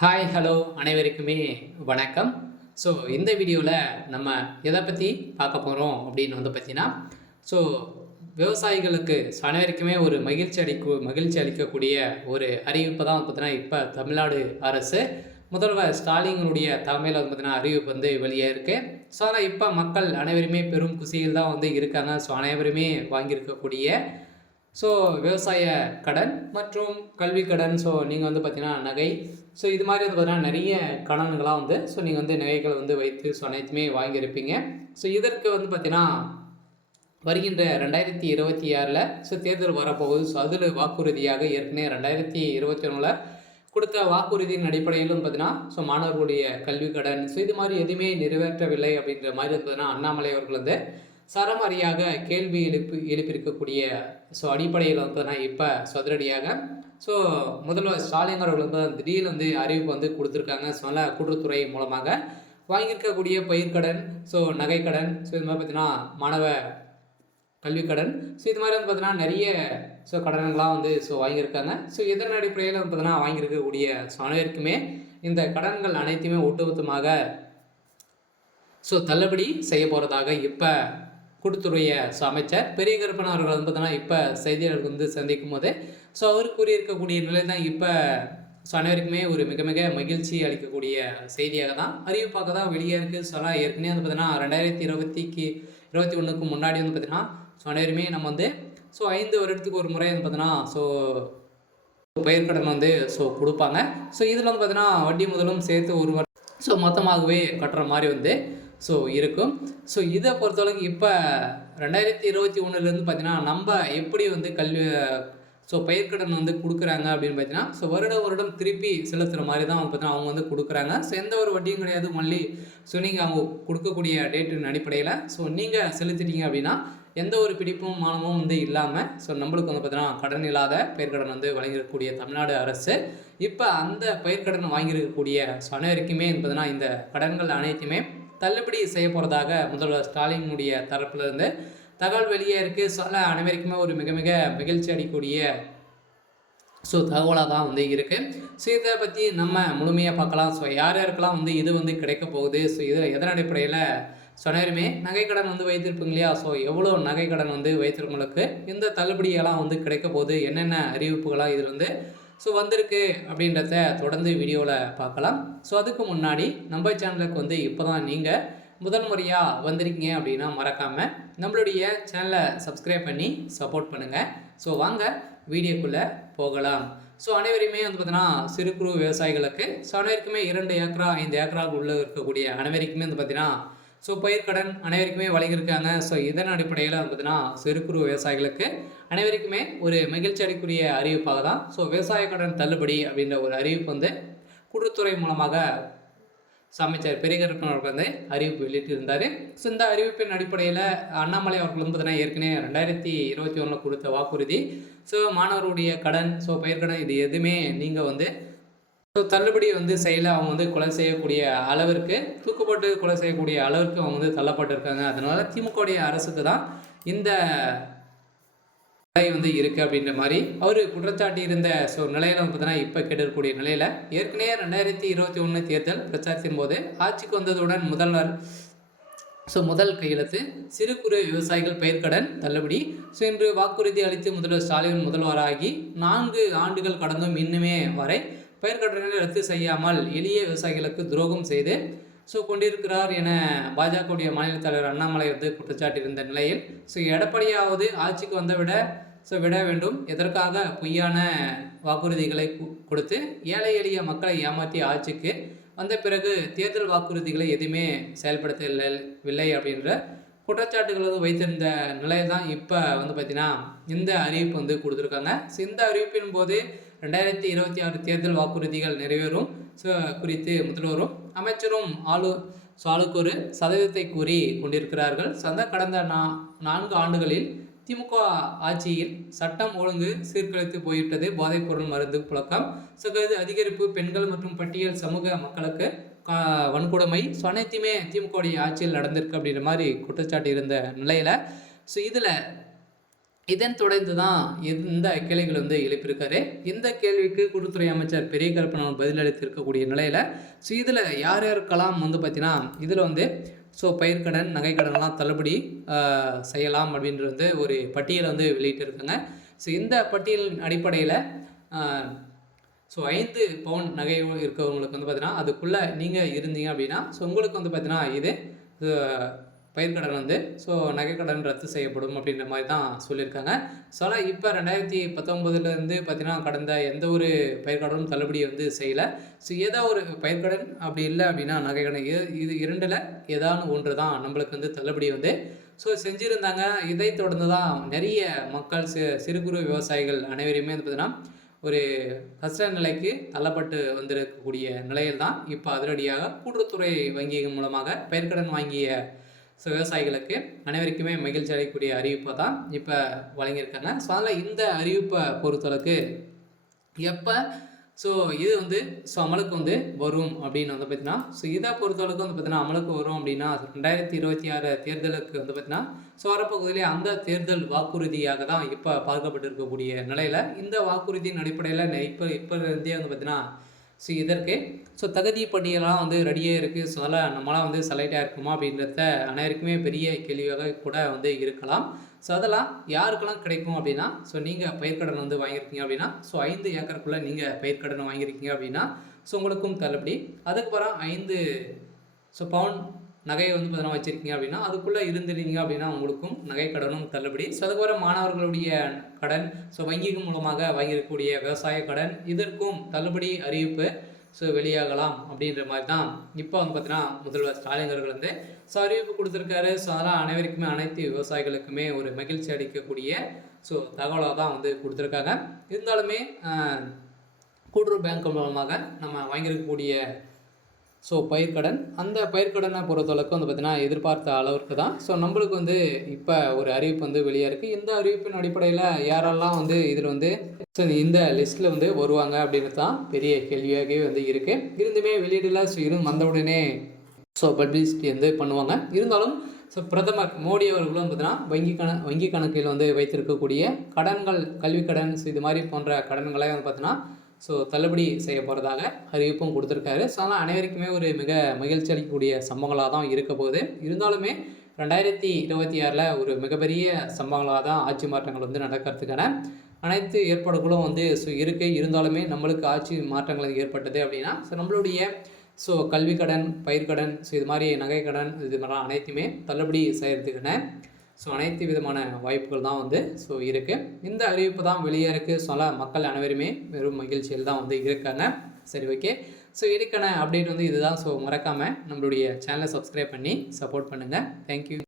Hi hello அனைவருக்குமே வணக்கம். So இந்த வீடியோவில் நம்ம எதை பற்றி பார்க்க போகிறோம் அப்படின்னு பார்த்தீங்கன்னா, ஸோ விவசாயிகளுக்கு அனைவருக்குமே ஒரு மகிழ்ச்சி அளிக்கக்கூடிய ஒரு அறிவிப்பு தான் பார்த்தீங்கன்னா, இப்போ தமிழ்நாடு அரசு முதல்வர் ஸ்டாலினுடைய தலைமையில் பார்த்தீங்கன்னா அறிவிப்பு வெளியே இருக்குது. ஸோ ஆனால் இப்போ மக்கள் அனைவருமே பெரும் குசியில் தான் இருக்காங்க. ஸோ அனைவருமே வாங்கியிருக்கக்கூடிய ஸோ விவசாய கடன் மற்றும் கல்வி கடன், ஸோ நீங்கள் பார்த்தீங்கன்னா நகை, ஸோ இது மாதிரி பார்த்தீங்கன்னா நிறைய கடன்களாக ஸோ நீங்கள் நகைகளை வைத்து ஸோ அனைத்துமே வாங்கியிருப்பீங்க. ஸோ இதற்கு பார்த்தீங்கன்னா வருகின்ற 2026 ஸோ தேர்தல் வரப்போகுது. ஸோ அதில் வாக்குறுதியாக ஏற்கனவே 2021 கொடுத்த வாக்குறுதியின் அடிப்படையிலும் பார்த்தீங்கன்னா ஸோ மாணவர்களுடைய கல்வி கடன், ஸோ இது மாதிரி எதுவுமே நிறைவேற்றவில்லை அப்படின்ற மாதிரி பார்த்தீங்கன்னா அண்ணாமலை அவர்கள் சரமாரியாக கேள்வி எழுப்பியிருக்கக்கூடிய ஸோ அடிப்படையில் பார்த்தீங்கன்னா இப்போ அதிரடியாக ஸோ முதல்வர் ஸ்டாலின் அவர்கள் திடீர்னு அறிவிப்பு கொடுத்துருக்காங்க. ஸோ கூட்டுறவுத்துறை மூலமாக வாங்கியிருக்கக்கூடிய பயிர்க்கடன், ஸோ நகைக்கடன், ஸோ இது மாதிரி பார்த்தீங்கன்னா மாணவ கல்விக்கடன், ஸோ இது மாதிரி பார்த்தீங்கன்னா நிறைய ஸோ கடன்கள்லாம் ஸோ வாங்கியிருக்காங்க. ஸோ இதன் அடிப்படையில் பார்த்தீங்கன்னா வாங்கியிருக்கக்கூடிய ஸோ அனைவருக்குமே இந்த கடன்கள் அனைத்துமே ஒட்டுமொத்தமாக ஸோ தள்ளுபடி செய்ய போகிறதாக இப்போ கூட்டுத்துறைய ஸோ அமைச்சர் பெரிய கருப்பன் அவர்கள் பார்த்தீங்கன்னா இப்போ செய்தியாளர்கள் சந்திக்கும் போது ஸோ அவர் கூறியிருக்கக்கூடிய நிலை தான் இப்போ ஸோ அனைவருக்குமே ஒரு மிக மிக மகிழ்ச்சி அளிக்கக்கூடிய செய்தியாக தான் அறிவிப்பாக தான் வெளியே இருக்குது. ஸோ ஏற்கனவே பார்த்தீங்கன்னா 2021க்கு முன்னாடி பார்த்தீங்கன்னா ஸோ அனைவருமே நம்ம ஸோ 5 வருடத்துக்கு ஒரு முறை பார்த்தீங்கன்னா ஸோ பயிர்க்கடன் ஸோ கொடுப்பாங்க. ஸோ இதில் பார்த்தீங்கன்னா வட்டி முதலும் சேர்த்து ஒரு வருடம் ஸோ மொத்தமாகவே கட்டுற மாதிரி ஸோ இருக்கும். ஸோ இதை பொறுத்தளவுக்கு இப்போ 2021 பார்த்தீங்கன்னா நம்ம எப்படி கல்வி ஸோ பயிர்க்கடன் கொடுக்குறாங்க அப்படின்னு பார்த்தீங்கன்னா ஸோ வருடம் திருப்பி செலுத்துகிற மாதிரி தான் பார்த்தீங்கன்னா அவங்க கொடுக்குறாங்க. ஸோ எந்த ஒரு வட்டியும் கிடையாது மல்லி. ஸோ நீங்கள் அவங்க கொடுக்கக்கூடிய டேட்டின் அடிப்படையில் ஸோ நீங்கள் செலுத்திட்டீங்க அப்படின்னா எந்த ஒரு பிடிப்பும் மானமும் இல்லாமல் ஸோ நம்மளுக்கு பார்த்தீங்கன்னா கடன் இல்லாத பயிர்க்கடன் வழங்கியிருக்கக்கூடிய தமிழ்நாடு அரசு இப்போ அந்த பயிர்க்கடன் வாங்கியிருக்கக்கூடிய ஸோ அனைவருக்குமே பார்த்தீங்கன்னா இந்த கடன்கள் அனைத்துமே தள்ளுபடி செய்ய போகிறதாக முதல்வர் ஸ்டாலினுடைய தரப்பிலிருந்து தகவல் வெளியே இருக்குது. ஸோ அனைவருக்குமே ஒரு மிக மிக மகிழ்ச்சி அளிக்கக்கூடிய ஸோ தகவலாக தான் இருக்குது. ஸோ இதை பற்றி நம்ம முழுமையாக பார்க்கலாம். ஸோ யார் யாருக்கெல்லாம் இது கிடைக்க போகுது, ஸோ இதில் எதன் அடிப்படையில் ஸோ அனைவருமே நகைக்கடன் வைத்திருப்பீங்க இல்லையா, ஸோ எவ்வளோ நகைக்கடன் வைத்திருக்கவங்களுக்கு இந்த தள்ளுபடியெல்லாம் கிடைக்க போகுது, என்னென்ன அறிவிப்புகளாக இதில் ஸோ வந்திருக்கு அப்படின்றத தொடர்ந்து வீடியோவில் பார்க்கலாம். ஸோ அதுக்கு முன்னாடி நம்ம சேனலுக்கு இப்போ தான் நீங்கள் முதல் முறையாக வந்திருக்கீங்க அப்படின்னா மறக்காமல் நம்மளுடைய சேனலை சப்ஸ்கிரைப் பண்ணி சப்போர்ட் பண்ணுங்கள். ஸோ வாங்க வீடியோக்குள்ளே போகலாம். ஸோ அனைவருமே பார்த்தீங்கன்னா சிறு குறு விவசாயிகளுக்கு ஸோ அனைவருக்குமே 2 ஏக்கரா 5 ஏக்கராவுக்கு உள்ளே இருக்கக்கூடிய அனைவருக்குமே பார்த்தீங்கன்னா ஸோ பயிர்க்கடன் அனைவருக்குமே வழங்கியிருக்காங்க. ஸோ இதன் அடிப்படையில் பார்த்தீங்கன்னா சிறு குறு விவசாயிகளுக்கு அனைவருக்குமே ஒரு மகிழ்ச்சி அளிக்கக்கூடிய அறிவிப்பாக தான் ஸோ விவசாய கடன் தள்ளுபடி அப்படின்ற ஒரு அறிவிப்பு கூட்டுறவுத்துறை மூலமாக அமைச்சர் பெரிய கருப்பன் அவர்கள் அறிவிப்பு வெளியிட்டிருந்தார். ஸோ இந்த அறிவிப்பின் அடிப்படையில் அண்ணாமலை அவர்கள் பார்த்தீங்கன்னா ஏற்கனவே 2021 கொடுத்த வாக்குறுதி ஸோ மாணவருடைய கடன், ஸோ பயிர்க்கடன் இது எதுவுமே நீங்கள் ஸோ தள்ளுபடி செய்யலை. அவங்க கொலை செய்யக்கூடிய அளவிற்கு தூக்குப்பட்டு கொலை செய்யக்கூடிய அளவிற்கு அவங்க தள்ளப்பட்டிருக்காங்க. அதனால திமுகவுடைய அரசுக்கு தான் இந்த இருக்குது அப்படின்ற மாதிரி அவர் குற்றச்சாட்டி இருந்த ஸோ நிலையில் பார்த்தீங்கன்னா இப்போ கேட்டிருக்கக்கூடிய நிலையில் ஏற்கனவே 2021 தேர்தல் பிரச்சாரத்தின் போது ஆட்சிக்கு வந்ததுடன் முதல் கையெழுத்து சிறு குறு விவசாயிகள் பயிர்க்கடன் தள்ளுபடி. ஸோ இன்று வாக்குறுதி அளித்து முதல்வர் ஸ்டாலின் முதல்வராகி 4 ஆண்டுகள் கடந்தும் இன்னுமே வரை பயிர்க்கடனை ரத்து செய்யாமல் எளிய விவசாயிகளுக்கு துரோகம் செய்து ஸோ கொண்டிருக்கிறார் என பாஜகவுடைய மாநில தலைவர் அண்ணாமலை குற்றச்சாட்டியிருந்த நிலையில் ஸோ எடப்பாடியாவது ஆட்சிக்கு விட வேண்டும், எதற்காக பொய்யான வாக்குறுதிகளை கொடுத்து ஏழை எளிய மக்களை ஏமாற்றி ஆட்சிக்கு வந்த பிறகு தேர்தல் வாக்குறுதிகளை எதுவுமே செயல்படுத்தவில்லை அப்படின்ற குற்றச்சாட்டுகள் வைத்திருந்த நிலையை தான் இப்போ பார்த்திங்கன்னா இந்த அறிவிப்பு கொடுத்துருக்காங்க. ஸோ இந்த அறிவிப்பின் போது 2026 தேர்தல் வாக்குறுதிகள் நிறைவேறும் ஸோ குறித்து முதல்வரும் அமைச்சரும் ஆளுக்கு ஒரு சதவீதத்தை கூறி கொண்டிருக்கிறார்கள். கடந்த 4 ஆண்டுகளில் திமுக ஆட்சியில் சட்டம் ஒழுங்கு சீர்குலைத்து போய்விட்டது, போதைப்பொருள் மருந்து புழக்கம், சகது அதிகரிப்பு, பெண்கள் மற்றும் பட்டியல் சமூக மக்களுக்கு வன்கொடுமை, ஸோ அனைத்துமே திமுகவுடைய ஆட்சியில் நடந்திருக்கு அப்படின்ற மாதிரி குற்றச்சாட்டு இருந்த நிலையில் ஸோ இதில் இதன் தொடர்ந்து தான் இந்த கேள்விகள் வந்து எழுப்பியிருக்காரு. இந்த கேள்விக்கு கூட்டுத்துறை அமைச்சர் பெரிய கருப்பன் பதிலளித்திருக்கக்கூடிய நிலையில் ஸோ இதில் யார் யாருக்கெல்லாம் வந்து பார்த்தீங்கன்னா இதில் வந்து ஸோ பயிர்க்கடன் நகைக்கடன்லாம் தள்ளுபடி செய்யலாம் அப்படின்றது வந்து ஒரு பட்டியலை வந்து வெளியிட்டிருக்காங்க. ஸோ இந்த பட்டியலின் அடிப்படையில் ஸோ 5 பவுன் நகை இருக்கிறவங்களுக்கு வந்து பார்த்தீங்கன்னா அதுக்குள்ளே நீங்கள் இருந்தீங்க அப்படின்னா ஸோ உங்களுக்கு வந்து பார்த்தீங்கன்னா இது பயிர்க்கடன் வந்து ஸோ நகைக்கடன் ரத்து செய்யப்படும் அப்படின்ற மாதிரி தான் சொல்லியிருக்காங்க. ஸோ ஆனால் இப்போ 2019 பார்த்தீங்கன்னா கடந்த எந்த ஒரு பயிர்க்கடனும் தள்ளுபடி வந்து செய்யலை. ஸோ ஏதோ ஒரு பயிர்க்கடன் அப்படி இல்லை அப்படின்னா நகைக்கடன் இது இரண்டில் ஏதாவது ஒன்று தான் நம்மளுக்கு வந்து தள்ளுபடி வந்து ஸோ செஞ்சுருந்தாங்க. இதை தொடர்ந்து தான் நிறைய மக்கள் சிறு குறு விவசாயிகள் அனைவரையுமே வந்து பார்த்தீங்கன்னா ஒரு கஷ்ட நிலைக்கு தள்ளப்பட்டு வந்திருக்கக்கூடிய நிலையில் தான் இப்போ அதிரடியாக கூட்டுறவுத்துறை வங்கிகள் மூலமாக பயிர்க்கடன் வாங்கிய ஸோ விவசாயிகளுக்கு அனைவருக்குமே மகிழ்ச்சி அளிக்கக்கூடிய அறிவிப்பை தான் இப்போ வழங்கியிருக்காங்க. ஸோ அதில் இந்த அறிவிப்பை பொறுத்தளவுக்கு எப்போ ஸோ இது வந்து ஸோ அமலுக்கு வந்து வரும் அப்படின்னு வந்து பார்த்தீங்கன்னா ஸோ இதை பொறுத்தளவுக்கு வந்து பார்த்தீங்கன்னா அமலுக்கு வரும் அப்படின்னா 2026 தேர்தலுக்கு வந்து பார்த்தீங்கன்னா ஸோ வரப்போகுதிலே அந்த தேர்தல் வாக்குறுதியாக தான் இப்போ பார்க்கப்பட்டு இருக்கக்கூடிய நிலையில் இந்த வாக்குறுதியின் அடிப்படையில் இப்போ இருந்தே வந்து பார்த்தீங்கன்னா ஸோ இதற்கு ஸோ தகுதி பட்டியலாம் வந்து ரெடியாக இருக்குது. ஸோ அதனால் நம்மளாம் வந்து செலக்டாக இருக்குமா அப்படின்றத அனைவருக்குமே பெரிய கேள்வியாக கூட வந்து இருக்கலாம். ஸோ அதெல்லாம் யாருக்கெல்லாம் கிடைக்கும் அப்படின்னா ஸோ நீங்கள் பயிர்க்கடன் வந்து வாங்கியிருக்கீங்க அப்படின்னா ஸோ 5 ஏக்கருக்குள்ளே நீங்கள் பயிர்க்கடன் வாங்கியிருக்கீங்க அப்படின்னா ஸோ உங்களுக்கும் தள்ளுபடி. அதுக்கப்புறம் 5 ஸோ பவுன் நகையை வந்து பார்த்தீங்கன்னா வச்சுருக்கீங்க அப்படின்னா அதுக்குள்ளே இருந்துருக்கீங்க அப்படின்னா உங்களுக்கும் நகை கடனும் தள்ளுபடி. ஸோ அதுக்கப்புறம் மாணவர்களுடைய கடன் ஸோ வங்கிகள் மூலமாக வாங்கியிருக்கக்கூடிய விவசாய கடன் இதற்கும் தள்ளுபடி அறிவிப்பு ஸோ வெளியாகலாம் அப்படின்ற மாதிரி தான் இப்போ வந்து பார்த்தீங்கன்னா முதல்வர் ஸ்டாலின் அவர்கள் வந்து ஸோ அறிவிப்பு கொடுத்துருக்காரு. ஸோ அதெல்லாம் அனைவருக்குமே அனைத்து விவசாயிகளுக்குமே ஒரு மகிழ்ச்சி அளிக்கக்கூடிய ஸோ தகவலாக தான் வந்து கொடுத்துருக்காங்க. இருந்தாலுமே கூட்டுறவு பேங்க் மூலமாக நம்ம வாங்கியிருக்கக்கூடிய ஸோ பயிர்க்கடன் அந்த பயிர்க்கடனை பொறுத்தளவுக்கு வந்து பார்த்திங்கன்னா எதிர்பார்த்த அளவுக்கு தான் ஸோ நம்மளுக்கு வந்து இப்போ ஒரு அறிவிப்பு வந்து வெளியாக இருக்குது. இந்த அறிவிப்பின் அடிப்படையில் யாரெல்லாம் வந்து இதில் வந்து ஸோ இந்த லிஸ்ட்டில் வந்து வருவாங்க அப்படின்னு தான் பெரிய கேள்வியாகவே வந்து இருக்குது. இருந்துமே வெளியீடில் ஸோ வந்தவுடனே ஸோ பப்ளிசிட்டி வந்து பண்ணுவாங்க. இருந்தாலும் ஸோ பிரதமர் மோடி அவர்களும் பார்த்தீங்கன்னா வங்கி கணக்கில் வந்து வைத்திருக்கக்கூடிய கடன்கள் கல்விக் கடன் ஸோ இது மாதிரி போன்ற கடன்களை வந்து பார்த்தீங்கன்னா ஸோ தள்ளுபடி செய்ய போகிறதாக அறிவிப்பும் கொடுத்துருக்காரு. ஸோ அதனால் அனைவருக்குமே ஒரு மிக மகிழ்ச்சி அளிக்கக்கூடிய சம்பவங்களாக தான் இருக்க போகுது. இருந்தாலுமே 2026 ஒரு மிகப்பெரிய சம்பவங்களாக தான் ஆட்சி மாற்றங்கள் வந்து நடக்கிறதுக்கான அனைத்து ஏற்பாடுகளும் வந்து ஸோ இருக்குது. இருந்தாலுமே நம்மளுக்கு ஆட்சி மாற்றங்கள் ஏற்பட்டது அப்படின்னா ஸோ நம்மளுடைய ஸோ கல்விக்கடன் பயிர்க்கடன் ஸோ இது மாதிரி நகைக்கடன் இது மாதிரிலாம் அனைத்துமே தள்ளுபடி செய்கிறதுக்கான ஸோ அனைத்து விதமான வாய்ப்புகள் தான் வந்து ஸோ இருக்குது. இந்த அறிவிப்பு தான் வெளியே இருக்குது. ஸோ அதனால் மக்கள் அனைவருமே வெறும் மகிழ்ச்சியில் தான் வந்து இருக்காங்க. சரி, ஓகே. ஸோ இதுக்கான அப்டேட் வந்து இதுதான். ஸோ மறக்காமல் நம்மளுடைய சேனலை சப்ஸ்கிரைப் பண்ணி சப்போர்ட் பண்ணுங்கள். தேங்க்யூ.